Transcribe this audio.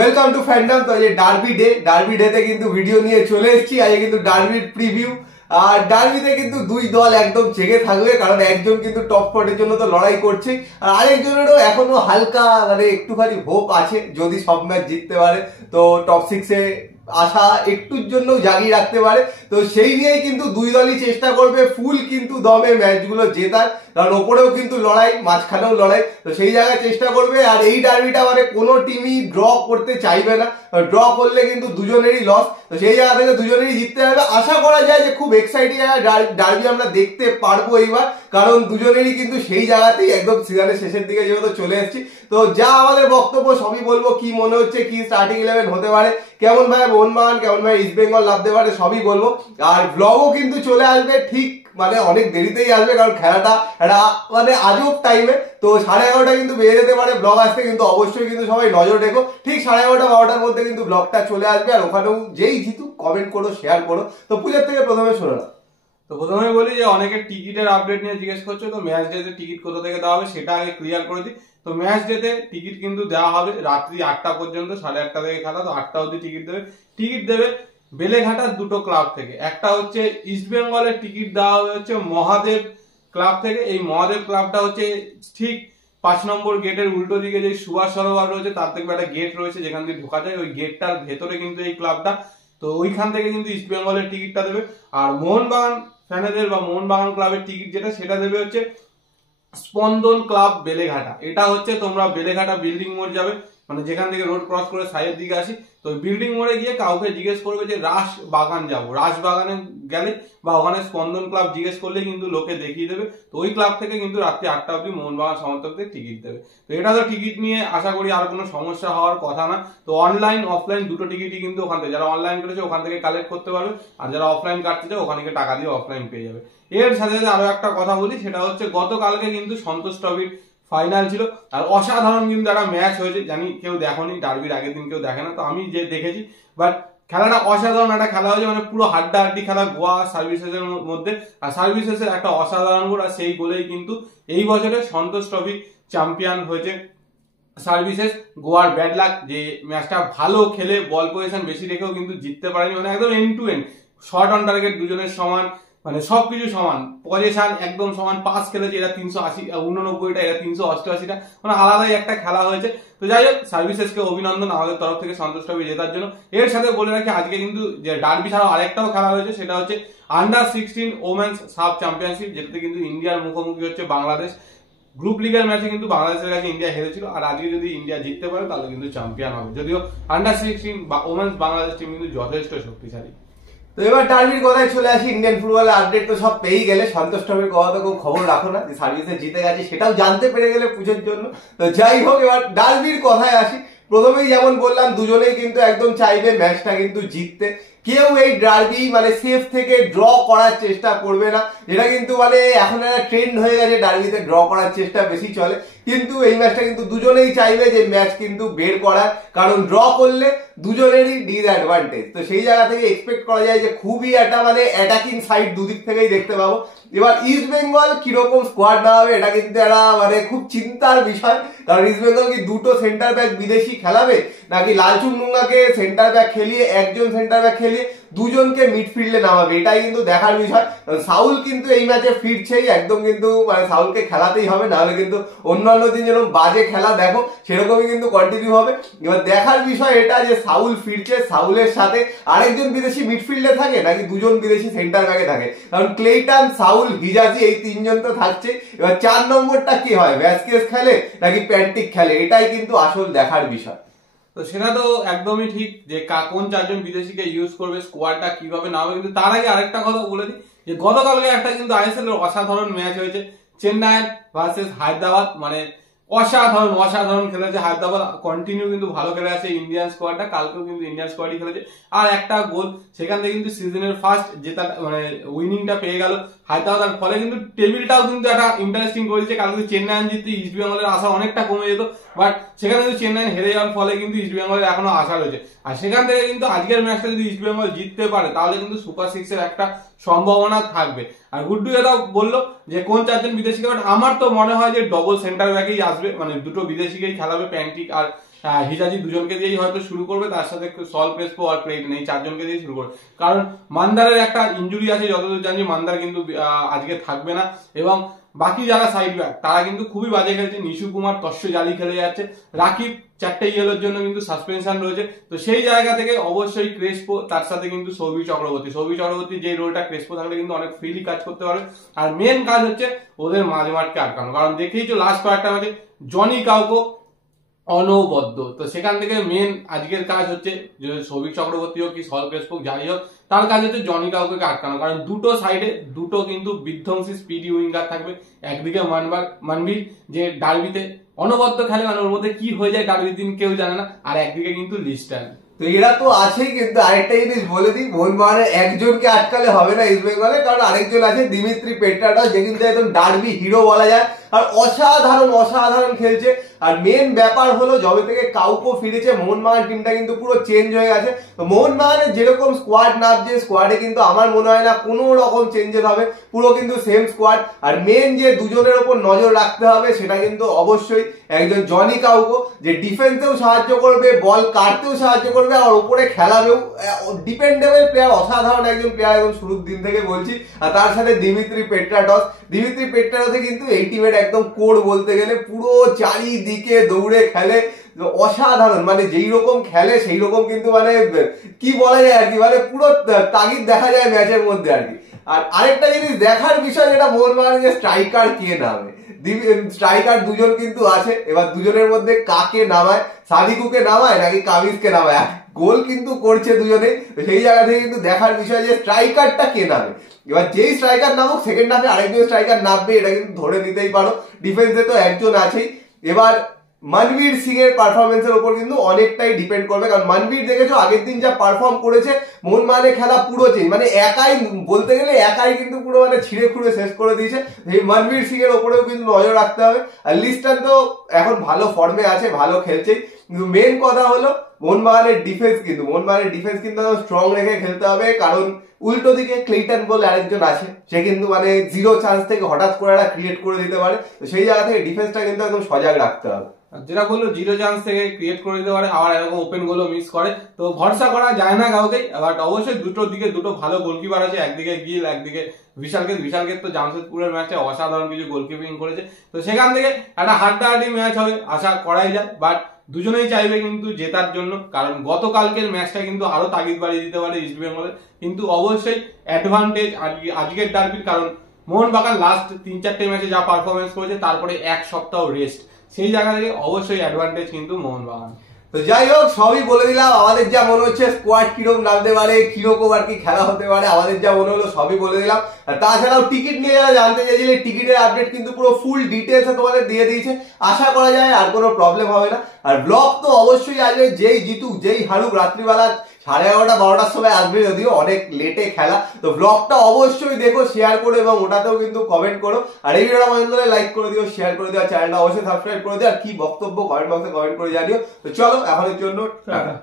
Welcome to fandom. তো এই derby ডেতে কিন্তু ভিডিও নিয়ে চলে এসেছি। আজ কিন্তু ডার্বির প্রিভিউ। আর ডার্বিতে কিন্তু দুই দল একদম জেগে থাকবে, কারণ একজন কিন্তু টপ স্পটের জন্য তো লড়াই করছে, আর আরেকজনেরও এখনো হালকা একটুখানি হোপ আছে, যদি সব ম্যাচ জিততে পারে তো টপ 6-এ আশা একটুর জন্য জাগিয়ে রাখতে পারে। তো সেই নিয়েই কিন্তু দুই দলই চেষ্টা করবে ফুল কিন্তু দমে ম্যাচগুলো জেতার, কারণ ওপরেও কিন্তু লড়াই, মাঝখানেও লড়াই। তো সেই জায়গায় চেষ্টা করবে। আর এই ডার্বিটা কোনো টিমই ড্র করতে চাইবে না, ড্র করলে কিন্তু দুজনেরই লস। তো সেই জায়গা থেকে দুজনেরই জিততে হবে। আশা করা যায় যে খুব এক্সাইটিং ডার্বি আমরা দেখতে পারবো এইবার, কারণ দুজনেরই কিন্তু সেই জায়গাতেই একদম সিজনের শেষের দিকে যেহেতু চলে এসেছি। তো যা আমাদের বক্তব্য সবই বলবো, কি মনে হচ্ছে, কি স্টার্টিং 11 হতে পারে, কেমন ভাবে মোহনবাগান, কেমন ভাবে ইস্ট বেঙ্গল নামতে পারে, সবই বলবো। আর ব্লগও কিন্তু চলে আসবে ঠিক অনেক দেরিতেই আসবে, কারণ খেলাটা একটা আজব টাইমে। তো 11:30 কিন্তু বেজে যেতে পারে ব্লগ আসতে, কিন্তু অবশ্যই কিন্তু সবাই নজর রেখো। ঠিক 11:30-12টার মধ্যে কিন্তু ব্লগটা চলে আসবে। আর ওখানেও যেই জিতুক কমেন্ট করো, শেয়ার করো। তো পূজার থেকে প্রথমে শোনো না। তো প্রথমে বলি যে অনেকে টিকিটের আপডেট নিয়ে জিজ্ঞেস করছে, তো ম্যাচ ডেতে টিকিট কোথা থেকে দেওয়া হবে সেটা আগে ক্লিয়ার করে দিই। তো ম্যাচ ডেতে টিকিট কিন্তু দেওয়া হবে রাত্রি 8টা পর্যন্ত, 8:30 থেকে খেলা, তো 8টা অবধি টিকিট দেবে বেলেঘাটার দুটো ক্লাব থেকে। একটা হচ্ছে ইস্ট বেঙ্গলের টিকিট দেওয়া হচ্ছে মহাদেব ক্লাব থেকে। এই মহাদেব ক্লাবটা হচ্ছে ঠিক 5 নম্বর গেটের উল্টো দিকে যে সুভাষ সরোবর রয়েছে তার থেকে একটা গেট রয়েছে যেখান দিয়ে ঢোকা যায়, ওই গেটটার ভেতরে কিন্তু এই ক্লাবটা। তো ওইখান থেকে কিন্তু ইস্ট বেঙ্গলের টিকিটটা দেবে। আর মোহনবাগান ফ্যানেদের বা মোহনবাগান ক্লাবের টিকিট সেটা দেবে হচ্ছে স্পন্দন ক্লাব বেলেঘাটা। এটা হচ্ছে তোমরা বেলেঘাটা বিল্ডিং মোড় যাবে, যেখান থেকে রোড ক্রস করে সাইডের দিকে আসি, তো বিল্ডিং মোড়ে গিয়ে কাউকে জিজ্ঞেস করবে যে রাসবাগান যাবো, রাসবাগানে গেলে বা ওখানে স্পন্দন ক্লাব জিজ্ঞেস করলে কিন্তু লোকে দেখিয়ে দেবে। তো ওই ক্লাব থেকে কিন্তু রাত্রি 8টা অবধি মোহনবাগান সমর্থকদের টিকিট দেবে। তো এটা তো টিকিট নিয়ে আশা করি আর কোনো সমস্যা হওয়ার কথা না। তো অনলাইন অফলাইন দুটো টিকিটই কিন্তু ওখান থেকে, যারা অনলাইন করেছে ওখান থেকে কালেক্ট করতে পারবে, আর যারা অফলাইন কাটতে চায় ওখানে টাকা দিয়ে অফলাইন পেয়ে যাবে। এর সাথে সাথে আরো একটা কথা বলি, সেটা হচ্ছে গতকালকে কিন্তু সন্তোষ ট্রফির ফাইনাল ছিল, আর অসাধারণ কিন্তু একটা ম্যাচ হয়েছে। জানি কেউ দেখোনি, ডার্বির আগের দিন কেউ দেখে না, তো আমি যে দেখেছি, বাট খেলাটা অসাধারণ একটা খেলা হয়েছে, পুরো হাড্ডাহাড্ডি খেলা গোয়া সার্ভিসেসের মধ্যে। আর সার্ভিসেসের একটা অসাধারণ গোল, আর সেই গোলেই কিন্তু এই বছরে সন্তোষ ট্রফি চ্যাম্পিয়ন হয়েছে সার্ভিসেস। গোয়ার ব্যাড লাক যে ম্যাচটা ভালো খেলে বল পজিশন বেশি রেখেও কিন্তু জিততে পারেনি, একদম end to end shot on target দুজনের সমান, সবকিছু সমান, পজিশন একদম সমান, পাস খেলেছে এরা 389টা, এরা 388টা, আলাদাই একটা খেলা হয়েছে। তো যাই হোক, সার্ভিসেসকে অভিনন্দন আমাদের তরফ থেকে সন্তোষ ট্রফি জেতার জন্য। এর সাথে বলে রাখি, আজকে কিন্তু যে ডার্বি ছাড়াও আরেকটাও খেলা হয়েছে, সেটা হচ্ছে আন্ডার-16 ওমেন্স সাব চ্যাম্পিয়নশিপ, যেটাতে কিন্তু ইন্ডিয়ার মুখোমুখি হচ্ছে বাংলাদেশ। গ্রুপ লিগের ম্যাচে কিন্তু বাংলাদেশের কাছে ইন্ডিয়া হেরেছিল, আর আজকে যদি ইন্ডিয়া জিততে পারে তাহলে কিন্তু চ্যাম্পিয়ন হবে। যদিও আন্ডার-16 বা ওমেন্স বাংলাদেশ টিম কিন্তু যথেষ্ট শক্তিশালী। তো এবার ডার্বির কথায় চলে আসি। ইন্ডিয়ান ফুটবলের আপডেট তো সব পেয়ে গেলে, সন্তোষ ট্রফির কথা তো কেউ খবর রাখো না, যে সার্ভিসে জিতে গেছে সেটাও জানতে পেরে গেলে পুজোর জন্য। তো যাই হোক, এবার ডার্বির কথায় আসি। প্রথমেই যেমন বললাম, দুজনেই কিন্তু একদম চাইবে ম্যাচটা কিন্তু জিততে। কেউ এই ডার্বি সেফ থেকে ড্র করার চেষ্টা করবে না, যেটা কিন্তু এখন একটা ট্রেন্ড হয়ে গেছে, ডার্বিতে ড্র করার চেষ্টা বেশি চলে। কিন্তু এই ম্যাচটা কিন্তু দুজনেই চাইবে যে ম্যাচ কিন্তু বের করার, কারণ ড্র করলে দুজনেরই ডিসঅ্যাডভান্টেজ। তো সেই জায়গা থেকে এক্সপেক্ট করা যায় যে খুবই একটা অ্যাটাকিং সাইড দুদিক থেকেই দেখতে পাবো। এবার ইস্ট বেঙ্গল কিরকম স্কোয়াড না হবে, এটা কিন্তু একটা খুব চিন্তার বিষয়, কারণ ইস্ট বেঙ্গল কি দুটো সেন্টার ব্যাক বিদেশি খেলাবে, নাকি লালচুংনুঙ্গাকে সেন্টার ব্যাক খেলিয়ে, একজন সেন্টার ব্যাক খেলিয়ে দুজনকে মিডফিল্ডে নামাবে, এটাই কিন্তু দেখার বিষয়। সাউল কিন্তু এই ম্যাচে ফিরছেই, একদম কিন্তু সাউলকে খেলাতেই হবে, নাহলে কিন্তু অন্যান্য দিন যেরকম বাজে খেলা দেখো সেরকমই কিন্তু কন্টিনিউ হবে। এবার দেখার বিষয় এটা যে সাউল ফিরছে, সাউলের সাথে আরেকজন বিদেশি মিডফিল্ডে থাকে নাকি দুজন বিদেশি সেন্টার ব্যাকে থাকে, কারণ ক্লেইটন, সাউল, হিজাজি এই তিনজন তো থাকছে। এবার 4 নম্বরটা কি হয়, ভ্যাসকেস খেলে নাকি প্যান্টিক খেলে, এটাই কিন্তু আসল দেখার বিষয়। তো সেটা তো একদমই ঠিক যে কোন 4জন বিদেশিকে ইউজ করবে, স্কোয়াডটা কিভাবে না হবে। কিন্তু তার আগে আরেকটা কথা বলে দিই, যে গতকালকে একটা কিন্তু আইএসএল এর অসাধারণ ম্যাচ হয়েছে, চেন্নাই ভার্সেস হায়দ্রাবাদ। অসাধারণ খেলেছে হায়দ্রাবাদ, কন্টিনিউ কিন্তু ভালো খেলে আছে ইন্ডিয়ান স্কোয়াডটা, কালকেও কিন্তু ইন্ডিয়ান স্কোয়াডই খেলেছে। আর একটা গোল সেখান থেকে কিন্তু সিজনের ফার্স্ট জেতা উইনিংটা পেয়ে গেল হায়দ্রাবাদ। আর ফলে কিন্তু টেবিলটাও কিন্তু একটা ইন্টারেস্টিং করেছে। কালকে চেন্নাই জিততে ইস্ট বেঙ্গলের আশা অনেকটা কমে যেত, বাট সেখানে কিন্তু চেন্নাই হেরে যাওয়ার ফলে কিন্তু ইস্ট বেঙ্গলের এখনো আশা রয়েছে। আর সেখান থেকে কিন্তু আজকের ম্যাচটা যদি ইস্ট বেঙ্গল জিততে পারে তাহলে কিন্তু সুপার 6-এর একটা সম্ভাবনা থাকবে। আর গুড্ডু এটাও বললো যে কোন 4জন বিদেশিকে, বাট আমার তো মনে হয় যে ডবল সেন্টার ব্যাকেই আসবে, দুটো বিদেশিকেই খেলাবে, প্যান্টিক আর হিজাজি দুজনকে দিয়েই হয়তো শুরু করবে, তার সাথে সল ক্রেসপো আর ক্লেটন, এই চারজনকে দিয়ে শুরু করবে। কারণ মান্দারের একটা ইনজুরি আছে, যতদূর জানি মান্দার কিন্তু আজকে থাকবে না, এবং বাকি যারা সাইড ব্যাক তারা কিন্তু খুবই বাজে খেলছে। নিশু কুমার তস্য জালি খেলে যাচ্ছে, রাকিব 4টে ইয়েলোর জন্য কিন্তু সাসপেনশন রয়েছে। তো সেই জায়গা থেকে অবশ্যই ক্রেসপো, তার সাথে কিন্তু সৌভিক চক্রবর্তী যে রোলটা ক্রেসপো থাকলে কিন্তু অনেক ফ্রিলি কাজ করতে পারবে। আর মেন কাজ হচ্ছে ওদের মাঝমাঠকে আটকানো, কারণ দেখেইছো লাস্ট কয়েকটা ম্যাচে জনি কাউকো অনবদ্য। তো সেখান থেকে মেন আজকের কাজ হচ্ছে যে সৌভিক চক্রবর্তী হোক কি সল ক্রেসপো যাই হোক, তার কাজ হচ্ছে জনি কাউকে আটকানো, কারণ দুটো সাইডে দুটো কিন্তু বিধ্বংসী স্পিডি উইঙ্গার থাকবে। একদিকে মানবীর যে ডার্বিতে অনবদ্য খেলে, মানে ওর মধ্যে কি হয়ে যায় ডার্বির দিন কেউ জানে না, আর একদিকে কিন্তু লিস্টার। তো এরা তো আছেই, কিন্তু আরেকটা জিনিস বলে দিই, মোহনবাগানের একজনকে আটকালে হবে না ইস্ট বেঙ্গলে, কারণ আরেকজন আছে দিমিত্রি পেট্রাডস, যে কিন্তু একদম ডার্বি হিরো বলা যায়, আর অসাধারণ খেলছে। আর মেন ব্যাপার হলো যবে থেকে কাউকো ফিরেছে মোহনবাগান টিমটা কিন্তু পুরো চেঞ্জ হয়ে গেছে। তো মোহনবাগানের যেরকম স্কোয়াড নামছে, স্কোয়াডে কিন্তু আমার মনে হয় না কোনো রকম চেঞ্জেস হবে, পুরো কিন্তু সেম স্কোয়াড। আর মেন যে দুজনের ওপর নজর রাখতে হবে সেটা কিন্তু অবশ্যই একজন জনি কাউকো, যে ডিফেন্সেও সাহায্য করবে, বল কাটতেও সাহায্য করবে, আর ওপরে খেলাবেও। ডিপেন্ডেবল প্লেয়ার, অসাধারণ একজন প্লেয়ার একদম শুরুর দিন থেকে বলছি। আর তার সাথে দিমিত্রি পেট্রাডসে কিন্তু এই টিমের একদম কোর বলতে গেলে, পুরো চারিদিকে দৌড়ে খেলে, অসাধারণ, মানে যেই রকম খেলে সেই রকম কিন্তু মানে কি বলা যায় আর কি, মানে পুরো তাগিদ দেখা যায় ম্যাচের মধ্যে আর কি। আর আরেকটা জিনিস দেখার বিষয় যেটা মোহনবাগানের, যে স্ট্রাইকার কে নামে, স্ট্রাইকার দুজন কিন্তু আছে, এবার দুজনের মধ্যে কাকে নামায়, সাদিকুকে নামায় নাকি কামিজকে নামায়, গোল কিন্তু করছে দুজনে। সেই জায়গা থেকে কিন্তু দেখার বিষয় যে স্ট্রাইকারটা কে নামে। এবার যেই স্ট্রাইকার নামুক সেকেন্ড হাফে আরেকজন স্ট্রাইকার নামবে, এটা কিন্তু ধরে নিতেই পারো। ডিফেন্সে তো একজন আছেই। এবার মনবীর সিং এর পারফরমেন্সের উপর কিন্তু অনেকটাই ডিপেন্ড করবে, কারণ মনবীর দেখেছো আগের দিন যা পারফর্ম করেছে, মোহনবাগানের খেলা পুরো চেঞ্জ, মানে একাই বলতে গেলে একাই কিন্তু পুরো মানে ছিঁড়ে খুঁড়ে শেষ করে দিয়েছে। এই মনবীর সিং এর ওপরেও কিন্তু নজর রাখতে হবে। আর লিস্টার তো এখন ভালো ফর্মে আছে, ভালো খেলছে, কিন্তু মেন কথা হলো মোহনবাগানের ডিফেন্স কিন্তু স্ট্রং রেখে খেলতে হবে, কারণ উল্টো দিকে ক্লেটন বলে আরেকজন আছে, সে কিন্তু মানে জিরো চান্স থেকে হঠাৎ করে একটা ক্রিয়েট করে দিতে পারে। তো সেই জায়গা থেকে ডিফেন্সটা কিন্তু একদম সজাগ রাখতে হবে। যেটা বললো জিরো চান্স থেকে ক্রিয়েট করে দিতে পারে, আবার এরকম ওপেন গোলও মিস করে, তো ভরসা করা যায় না কাউকে। বাট অবশ্যই দুটোর দিকে দুটো ভালো গোলকিপার আছে, একদিকে গিল, একদিকে বিশালকে তো জামশেদপুরের ম্যাচে অসাধারণ কিছু গোলকিপিং করেছে। তো সেখান থেকে একটা হাড্ডাহাড্ডি ম্যাচ হবে আশা করাই যায়, বাট দুজনেই চাইবে কিন্তু জেতার জন্য, কারণ গতকালকের ম্যাচটা কিন্তু আরো তাগিদ বাড়িয়ে দিতে পারে ইস্ট বেঙ্গলের। কিন্তু অবশ্যই অ্যাডভান্টেজ আজকের ডার্বির, কারণ মোহনবাগান লাস্ট 3-4টে ম্যাচে যা পারফরমেন্স করেছে, তারপরে এক সপ্তাহ রেস্ট, সেই জায়গা থেকে অবশ্যই অ্যাডভান্টেজ কিন্তু মোহনবাগান। তো যাই হোক, সবই বলে দিলাম। আমাদের যা মনে হচ্ছে স্কোয়াড কিরকম নামতে পারে, কিরকম আর কি খেলা হতে পারে, আমাদের যা মনে হলো সবই বলে দিলাম। তাছাড়াও টিকিট নিয়ে যারা জানতে চাইছিলে, টিকিটের আপডেট কিন্তু পুরো ফুল ডিটেলস তোমাদের দিয়ে দিয়েছে, আশা করা যায় আর কোনো প্রবলেম হবে না। আর ব্লগ তো অবশ্যই আসবে, যেই জিতুক যেই হারুক রাত্রিবেলা 11:30-12টার সময় আসবে, যদিও অনেক লেটে খেলা। তো ব্লগটা অবশ্যই দেখো, শেয়ার করো, এবং ওটাতেও কিন্তু কমেন্ট করো। আর এই ভিডিওটা পছন্দ হলে লাইক করে দিও, শেয়ার করে দিও, চ্যানেলটা অবশ্যই সাবস্ক্রাইব করে দিও, আর কি বক্তব্য কমেন্ট বক্সে কমেন্ট করে জানিও। তো চলো এখনের জন্য টাটা।